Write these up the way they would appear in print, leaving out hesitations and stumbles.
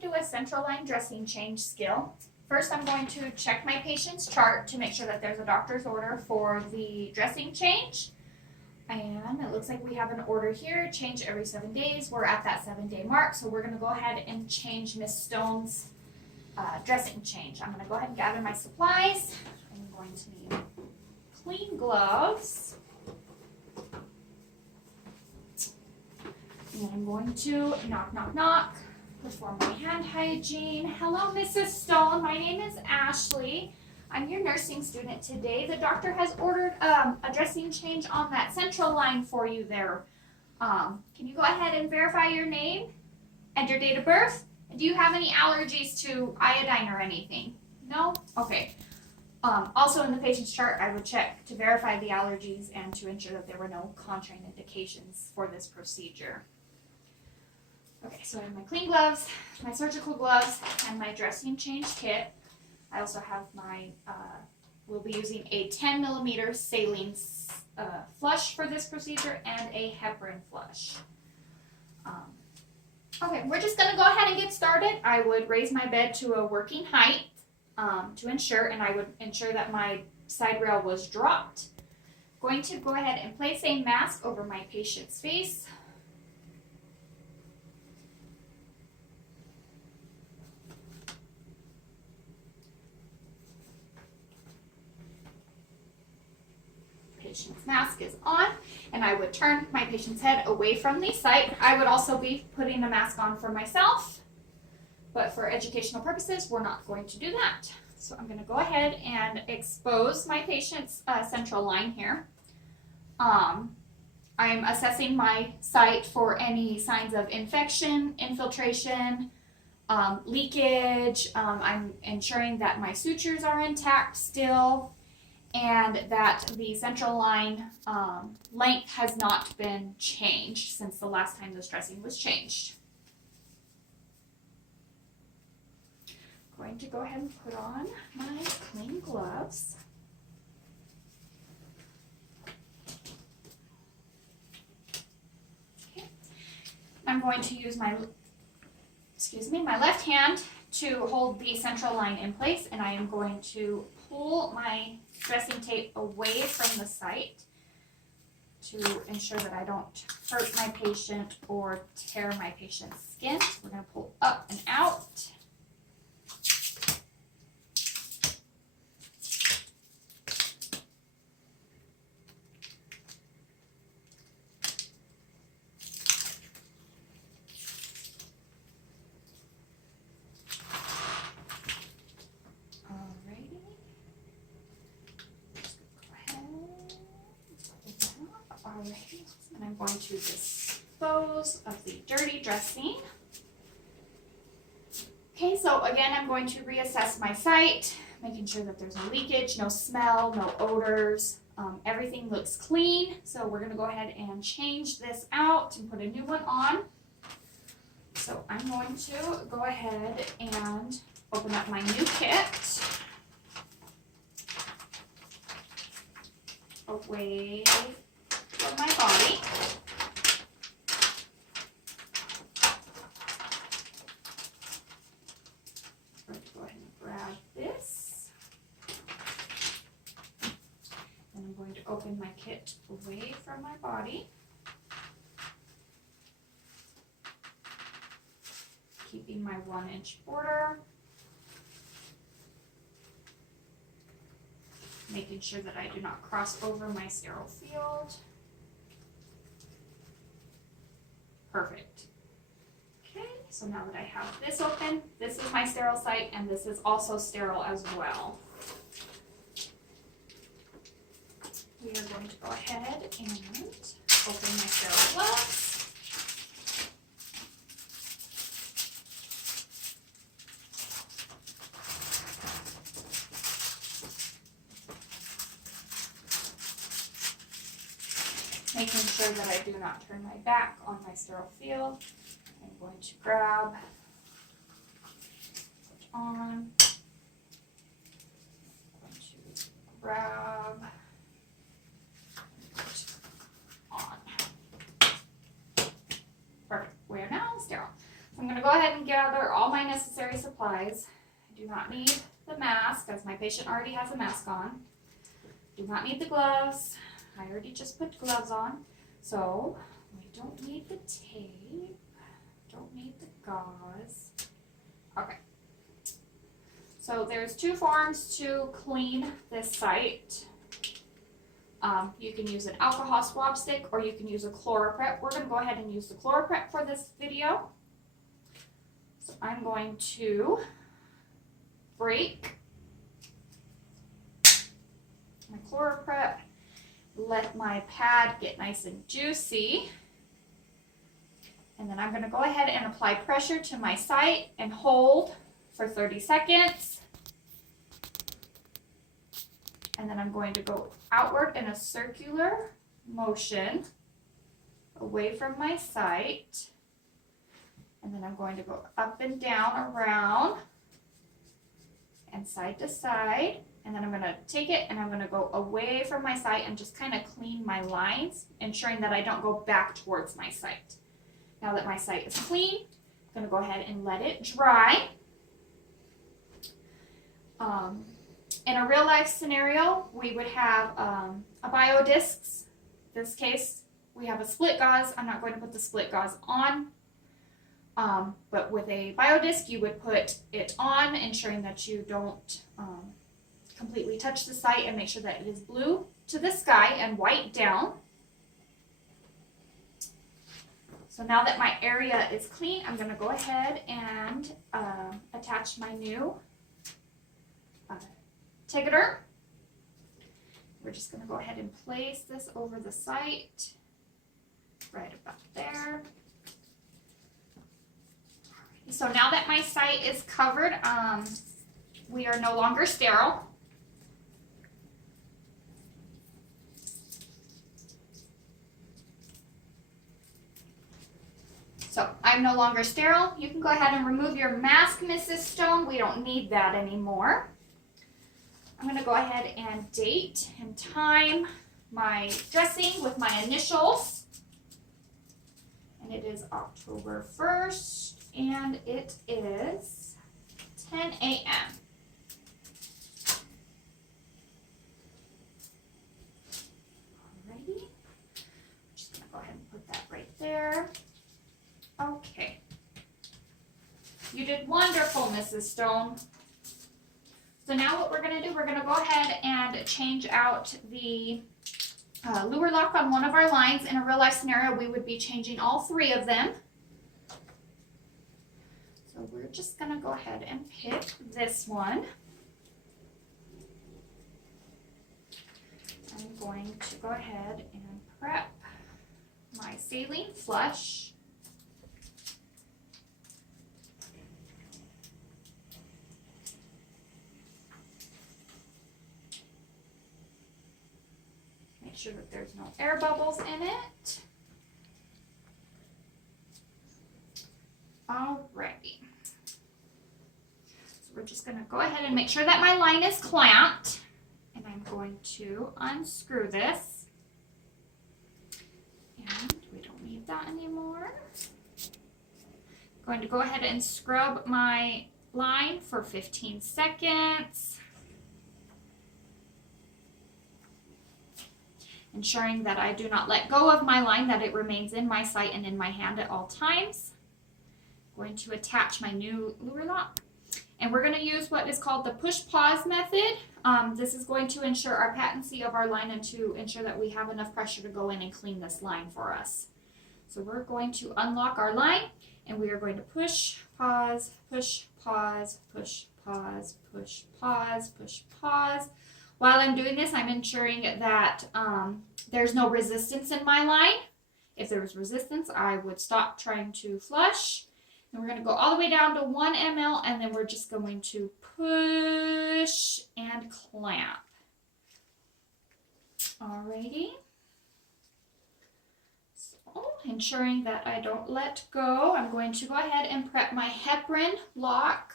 to do a central line dressing change skill. First, I'm going to check my patient's chart to make sure that there's a doctor's order for the dressing change. And it looks like we have an order here, change every 7 days. We're at that 7-day mark, so we're going to go ahead and change Miss Stone's dressing change. I'm going to go ahead and gather my supplies. I'm going to need clean gloves. And I'm going to knock, knock, knock, perform my hand hygiene. Hello, Mrs. Stone. My name is Ashley. I'm your nursing student today. The doctor has ordered a dressing change on that central line for you there. Can you go ahead and verify your name and your date of birth? And do you have any allergies to iodine or anything? No? Okay. Also in the patient's chart, I would check to verify the allergies and to ensure that there were no contraindications for this procedure. Okay, so I have my clean gloves, my surgical gloves, and my dressing change kit. I also have my, we'll be using a 10 millimeter saline flush for this procedure and a heparin flush. Okay, we're just going to go ahead and get started. I would raise my bed to a working height to ensure, and I would ensure that my side rail was dropped. Going to go ahead and place a mask over my patient's face. Patient's mask is on, and I would turn my patient's head away from the site. I would also be putting a mask on for myself, but for educational purposes, we're not going to do that. So I'm going to go ahead and expose my patient's central line here. I'm assessing my site for any signs of infection, infiltration, leakage. I'm ensuring that my sutures are intact still, and that the central line length has not been changed since the last time this dressing was changed. Going to go ahead and put on my clean gloves. Okay. I'm going to use my left hand to hold the central line in place, and I am going to pull my dressing tape away from the site to ensure that I don't hurt my patient or tear my patient's skin. We're going to pull up and out. Alrighty, and I'm going to dispose of the dirty dressing. Okay, so again, I'm going to reassess my site, making sure that there's no leakage, no smell, no odors. Everything looks clean, so we're going to go ahead and change this out and put a new one on. So I'm going to go ahead and open up my new kit. Away from my body. I'm going to go ahead and grab this. And I'm going to open my kit away from my body. Keeping my 1-inch border. Making sure that I do not cross over my sterile field. Perfect. Okay, so now that I have this open, this is my sterile site, and this is also sterile as well. We are going to go ahead and open my sterile gloves. Making sure that I do not turn my back on my sterile field. I'm going to grab, put on, I'm going to grab, put on. Perfect, we are now sterile. So I'm going to go ahead and gather all my necessary supplies. I do not need the mask, as my patient already has a mask on. Do not need the gloves. I already just put gloves on. So we don't need the tape. Don't need the gauze. Okay. So there's 2 forms to clean this site. You can use an alcohol swab stick or you can use a ChloraPrep. We're going to go ahead and use the ChloraPrep for this video. So I'm going to break my ChloraPrep, let my pad get nice and juicy, and then I'm going to go ahead and apply pressure to my site and hold for 30 seconds. And then I'm going to go outward in a circular motion away from my site. And then I'm going to go up and down, around, and side to side. And then I'm going to take it and I'm going to go away from my site and just kind of clean my lines, ensuring that I don't go back towards my site. Now that my site is clean, I'm going to go ahead and let it dry. In a real life scenario, we would have a biodiscs. In this case, we have a split gauze. I'm not going to put the split gauze on, but with a biodisc, you would put it on, ensuring that you don't completely touch the site, and make sure that it is blue to the sky and white down. So now that my area is clean, I'm going to go ahead and attach my new Tegaderm. We're just going to go ahead and place this over the site, right about there. So now that my site is covered, we are no longer sterile. So I'm no longer sterile. You can go ahead and remove your mask, Mrs. Stone. We don't need that anymore. I'm going to go ahead and date and time my dressing with my initials. And it is October 1st, and it is 10 a.m. Alrighty. I'm just going to go ahead and put that right there. Okay. You did wonderful, Mrs. Stone. So now what we're going to do, we're going to go ahead and change out the lure lock on one of our lines. In a real life scenario, we would be changing all 3 of them. So we're just going to go ahead and pick this one. I'm going to go ahead and prep my saline flush. Make sure that there's no air bubbles in it. Alrighty. So we're just going to go ahead and make sure that my line is clamped. And I'm going to unscrew this. And we don't need that anymore. I'm going to go ahead and scrub my line for 15 seconds. Ensuring that I do not let go of my line, that it remains in my site and in my hand at all times. I'm going to attach my new lure lock. And we're going to use what is called the push-pause method. This is going to ensure our patency of our line and to ensure that we have enough pressure to go in and clean this line for us. So we're going to unlock our line, and we are going to push, pause, push, pause, push, pause, push, pause, push, pause. While I'm doing this, I'm ensuring that there's no resistance in my line. If there was resistance, I would stop trying to flush. And we're going to go all the way down to 1 ml, and then we're just going to push and clamp. Alrighty. So, ensuring that I don't let go, I'm going to go ahead and prep my heparin lock.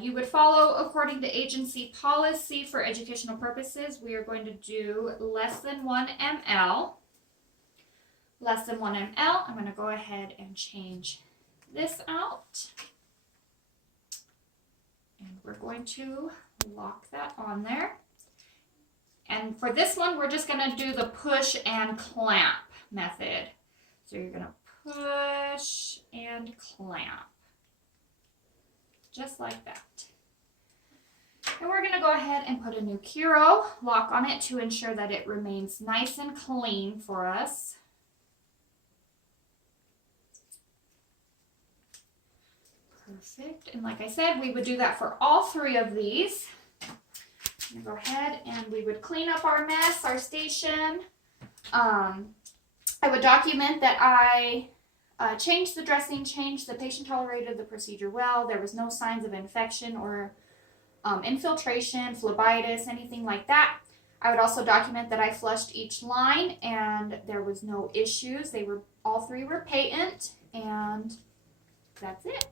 You would follow according to agency policy for educational purposes. We are going to do less than 1 ml. Less than 1 ml. I'm going to go ahead and change this out. And we're going to lock that on there. And for this one, we're just going to do the push and clamp method. So you're going to push and clamp. Just like that. And we're going to go ahead and put a new Kiro lock on it to ensure that it remains nice and clean for us. Perfect. And like I said, we would do that for all 3 of these. Go ahead and we would clean up our mess, our station. I would document that I changed the dressing, the patient tolerated the procedure well. There was no signs of infection or infiltration, phlebitis, anything like that. I would also document that I flushed each line and there was no issues. All 3 were patent, and that's it.